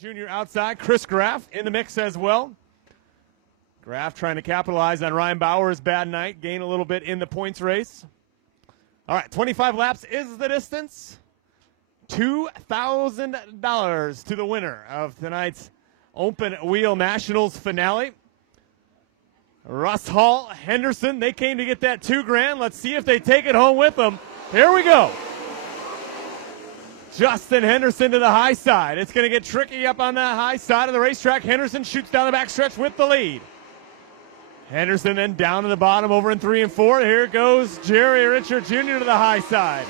Jr. outside. Chris Graff in the mix as well. Graff trying to capitalize on Ryan Bauer's bad night, gain a little bit in the points race. All right, 25 laps is the distance. $2,000 to the winner of tonight's Open Wheel Nationals finale. Russ Hall, Henderson, they came to get that $2,000. Let's see if they take it home with them. Here we go. Justin Henderson to the high side. It's going to get tricky up on the high side of the racetrack. Henderson shoots down the backstretch with the lead. Henderson then down to the bottom over in 3 and 4. Here goes Jerry Richard Jr. to the high side.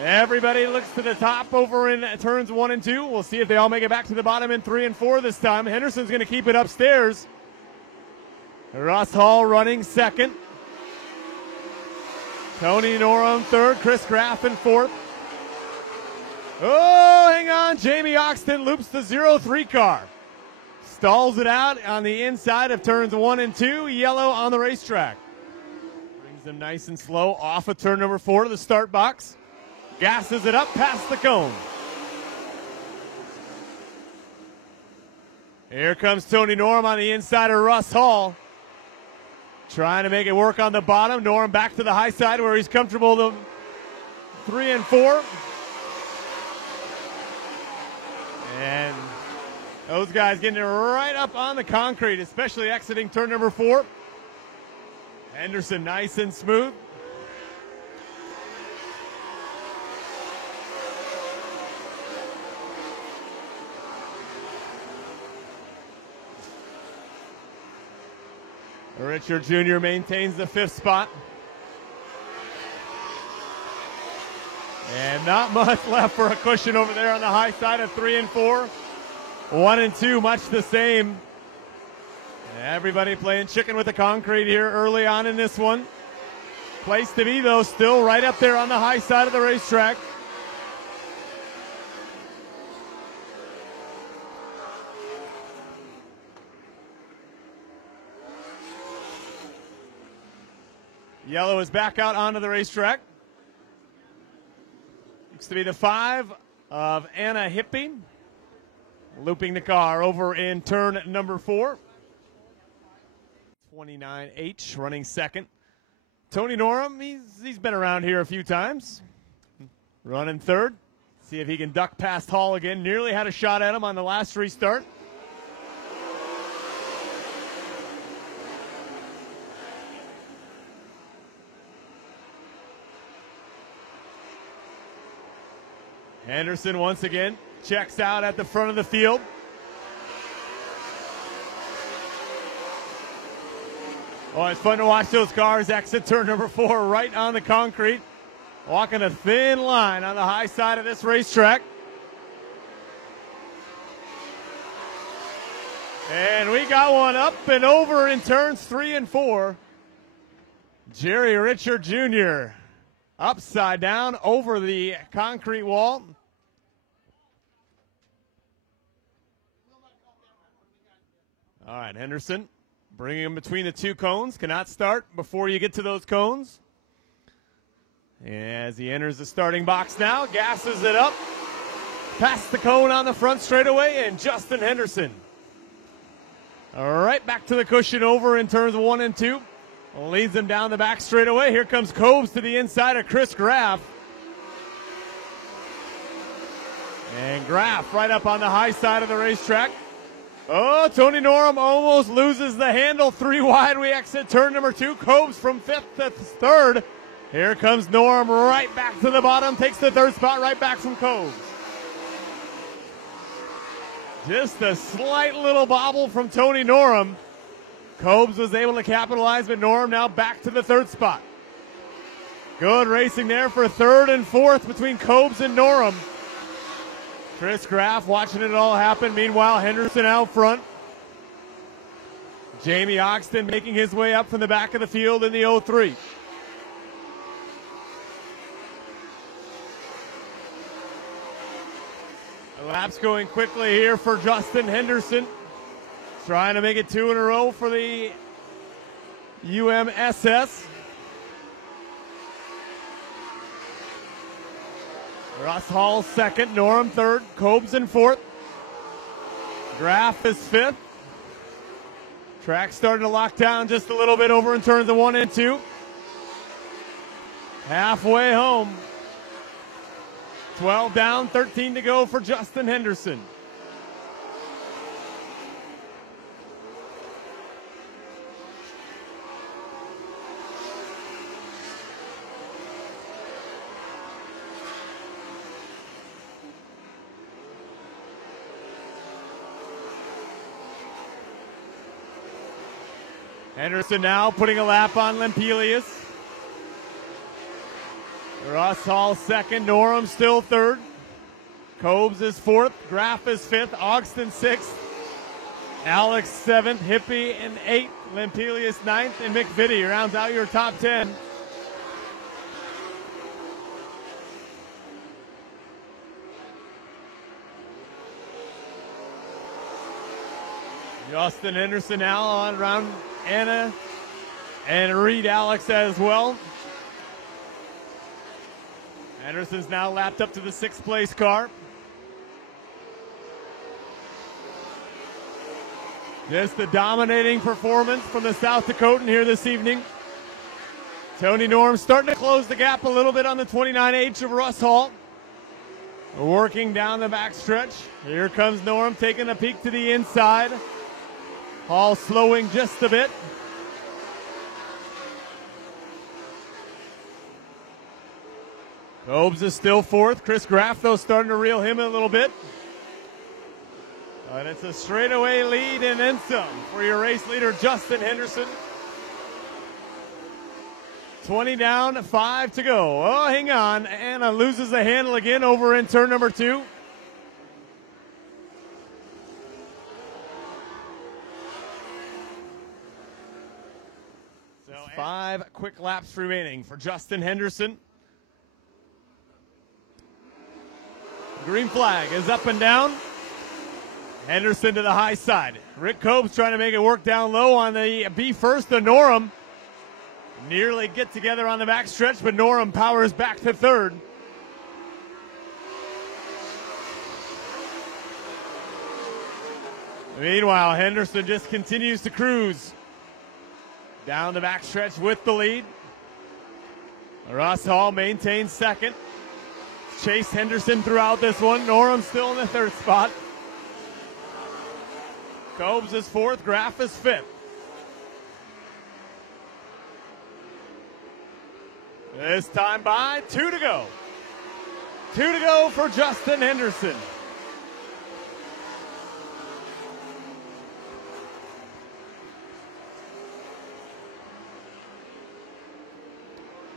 Everybody looks to the top over in turns 1 and 2. We'll see if they all make it back to the bottom in 3 and 4 this time. Henderson's going to keep it upstairs. Russ Hall running second. Tony Norum third. Chris Graff in fourth. Oh, hang on. Jamie Oxton loops the 0-3 car. Stalls it out on the inside of turns 1 and 2. Yellow on the racetrack. Brings them nice and slow off of turn number 4 to the start box. Gasses it up past the cone. Here comes Tony Norum on the inside of Russ Hall. Trying to make it work on the bottom. Norum back to the high side where he's comfortable to 3 and 4. And those guys getting it right up on the concrete, especially exiting turn number 4. Henderson nice and smooth. Richard Jr. maintains the 5th spot. And not much left for a cushion over there on the high side of 3 and 4. 1 and 2, much the same. Everybody playing chicken with the concrete here early on in this one. Place to be, though, still right up there on the high side of the racetrack. Yellow is back out onto the racetrack. Looks to be the 5 of Anna Hippie. Looping the car over in turn number 4. 29H running second. Tony Norum, he's been around here a few times. Running third. See if he can duck past Hall again. Nearly had a shot at him on the last restart. Henderson once again checks out at the front of the field. Oh, it's fun to watch those cars exit turn number 4 right on the concrete. Walking a thin line on the high side of this racetrack. And we got one up and over in turns 3 and 4. Jerry Richard Jr. upside down over the concrete wall. All right, Henderson bringing him between the 2 cones. Cannot start before you get to those cones. As he enters the starting box now, gasses it up. Past the cone on the front straightaway, and Justin Henderson. All right, back to the cushion over in turns 1 and 2. Leads them down the back straightaway. Here comes Cobes to the inside of Chris Graff. And Graff right up on the high side of the racetrack. Oh, Tony Norum almost loses the handle. 3 wide. We exit turn number 2. Cobes from 5th to 3rd. Here comes Norum right back to the bottom. Takes the 3rd spot right back from Cobes. Just a slight little bobble from Tony Norum. Cobes was able to capitalize, but Norum now back to the 3rd spot. Good racing there for 3rd and 4th between Cobes and Norum. Chris Graff watching it all happen. Meanwhile, Henderson out front. Jamie Oxton making his way up from the back of the field in the 0-3. Laps going quickly here for Justin Henderson. Trying to make it 2 in a row for the UMSS. Russ Hall second, Norum third, Cobes in fourth. Graff is fifth. Track starting to lock down just a little bit over in turns of 1 and 2. Halfway home. 12 down, 13 to go for Justin Henderson. Henderson now putting a lap on Lempelius. Russ Hall second, Norum still third. Cobes is fourth, Graff is fifth, Ogston sixth, Alex seventh, Hippie in eighth, Lempelius ninth, and McVitie rounds out your top 10. Justin Henderson now on around Anna and Reed Alex as well. Henderson's now lapped up to the 6th place car. Just the dominating performance from the South Dakotan here this evening. Tony Norum starting to close the gap a little bit on the 29H of Russ Hall. Working down the backstretch. Here comes Norum taking a peek to the inside. Hall slowing just a bit. Cobes is still fourth. Chris Graff, though, starting to reel him a little bit. And it's a straightaway lead and then some for your race leader, Justin Henderson. 20 down, 5 to go. Oh, hang on. Anna loses the handle again over in turn number 2. So 5 quick laps remaining for Justin Henderson. Green flag is up and down. Henderson to the high side. Rick Cobes trying to make it work down low on the B first to Norum. Nearly get together on the backstretch, but Norum powers back to third. Meanwhile, Henderson just continues to cruise down the backstretch with the lead. Russ Hall maintains second. Chase Henderson throughout this one. Norum still in the 3rd spot. Cobes is 4th, Graff is 5th. This time by 2 to go. 2 to go for Justin Henderson.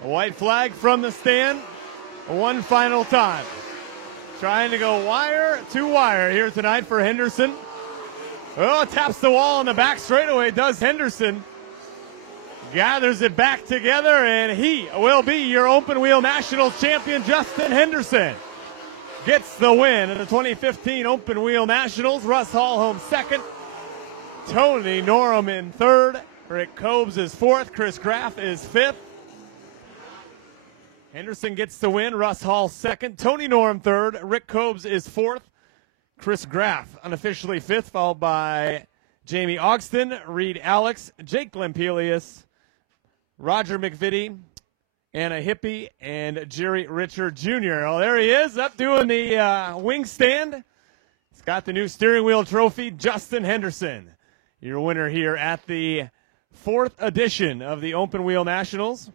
A white flag from the stand. One final time. Trying to go wire to wire here tonight for Henderson. Oh, taps the wall on the back straightaway, does Henderson. Gathers it back together, and he will be your open wheel nationals champion. Justin Henderson gets the win in the 2015 Open Wheel Nationals. Russ Hall home second. Tony Norum in third. Rick Cobes is 4th. Chris Graff is 5th. Henderson gets the win. Russ Hall second. Tony Norum third. Rick Cobes is 4th. Chris Graff unofficially 5th, followed by Jamie Ogston, Reed Alex, Jake Lempelius, Roger McVitie, Anna Hippie, and Jerry Richard Jr. Oh, there he is, up doing the wing stand. He's got the new steering wheel trophy, Justin Henderson, your winner here at the 4th edition of the Open Wheel Nationals.